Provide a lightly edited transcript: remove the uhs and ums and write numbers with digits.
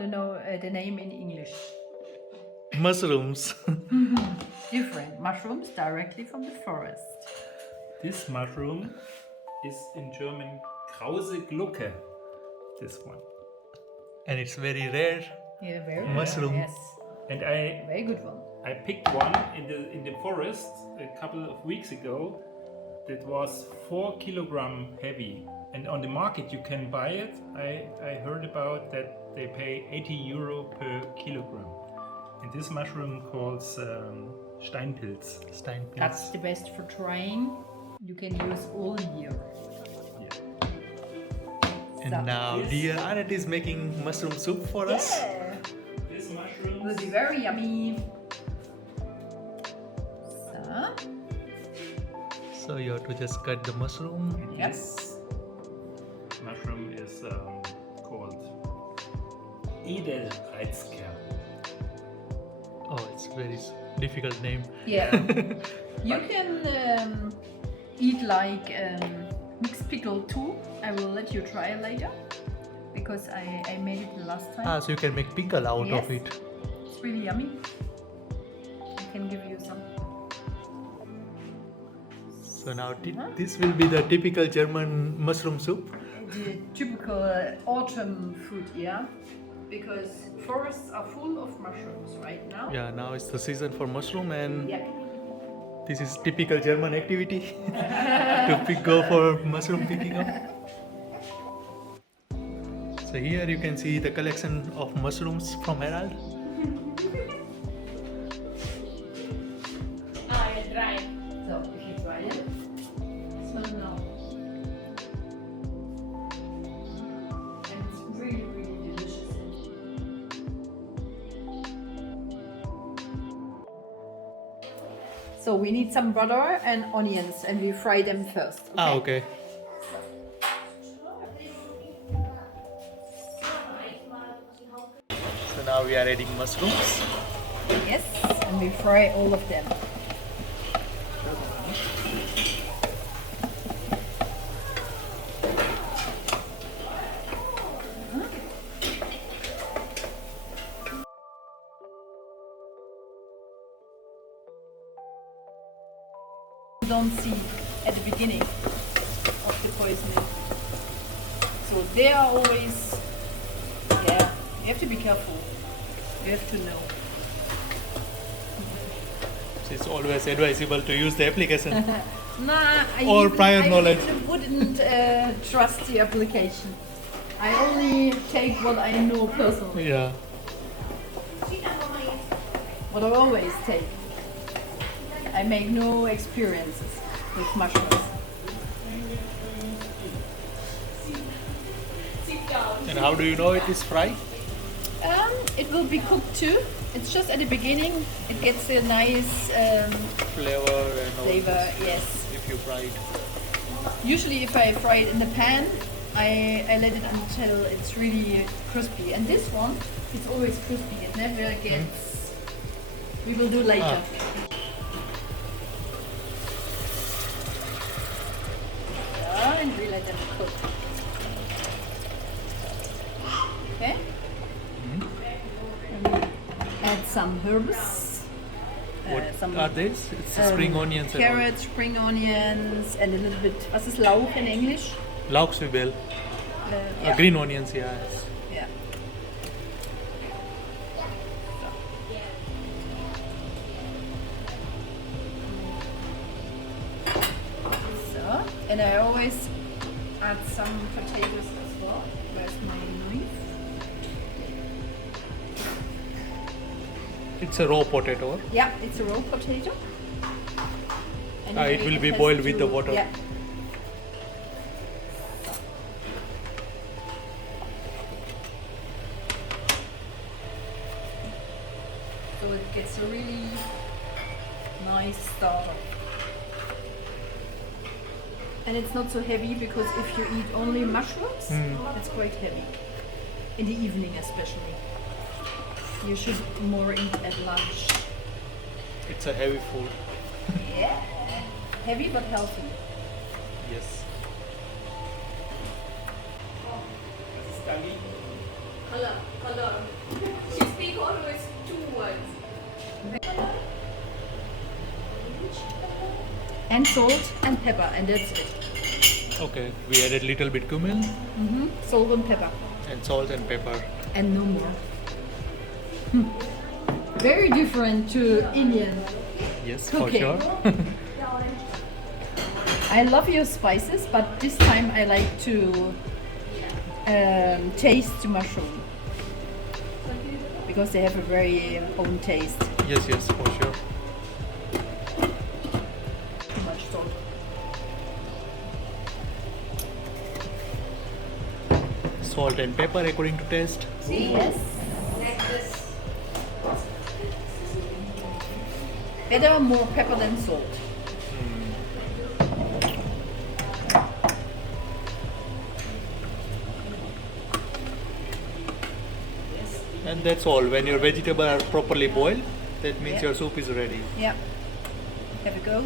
want to know the name in English. Mushrooms. Different mushrooms directly from the forest. This mushroom is in German Krause Glucke. This one. And it's very rare. Yeah, very Mushroom. Yes, And I very good one. picked one in the forest a couple of weeks ago that was 4 kilogram heavy. And on the market you can buy it. I heard about that they pay 80 euro per kilogram. And this mushroom called Steinpilz. Steinpilz. That's the best for trying. You can use all year. And So, now dear Annette is making mushroom soup for us. yeah, This mushroom will be very yummy. So, So you have to just cut the mushroom. yes. mushroom is called eatable. Oh, it's very difficult name. Yeah. You can eat like mixed pickle too. I will let you try later because I made it the last time. So you can make pickle out Yes. of it. It's really yummy. I can give you some. So now this will be the typical German mushroom soup. The typical autumn food, yeah? Because forests are full of mushrooms right now. Yeah, now it's the season for mushroom and Yeah. this is typical German activity to go for mushroom picking up. So here you can see the collection of mushrooms from Herald. So if you try it, smell now. And it's really, really delicious. So we need some butter and onions and we fry them first. Okay. So now we are adding mushrooms. Yes, and we fry all of them. You don't see at the beginning of the poisoning. So they are always, yeah, you have to be careful. You have to know. So it's always advisable to use the application. Nah, All prior knowledge. I wouldn't trust the application. I only take what I know personally. Yeah. What I always take. I make no experiences with mushrooms. And how do you know it is fried? It will be cooked too. It's just at the beginning. It gets a nice Flavor and all flavor. this, Yes. if you fry it. Usually, if I fry it in the pan, I let it until it's really crispy. And this one, it's always crispy. It never gets. We will do later. Yeah, and we let them cook. Okay. And we add some herbs. What Some are these? It's spring onions and all. carrots, spring onions, and a little bit. Was ist Lauch in English? Lauchzwiebel. Yeah. Green onions, yes. Yeah. So, and I always add some potatoes as well. Where's my knife? It's a raw potato. Yeah, it's a raw potato. And It will be has boiled with the water. Yeah. So it gets a really nice starter. And it's not so heavy because if you eat only mushrooms, it's quite heavy. In the evening especially. You should more eat at lunch. It's a heavy food. Yeah. Heavy but healthy. Yes. Das ist Dali. alone. She speaks always two words. And salt and pepper, and that's it. Okay, we added little bit cumin Salt and pepper, and salt and pepper. and no more. Very different to Indian. Yes, for Okay. sure. I love your spices, but this time I like to taste the mushroom because they have a very own taste. Yes, for sure. Too much salt. Salt and pepper according to taste. See? Yes. Like this. Better more pepper than salt. And that's all. When your vegetables are properly boiled, that means Yeah. your soup is ready. Yeah. Have a go.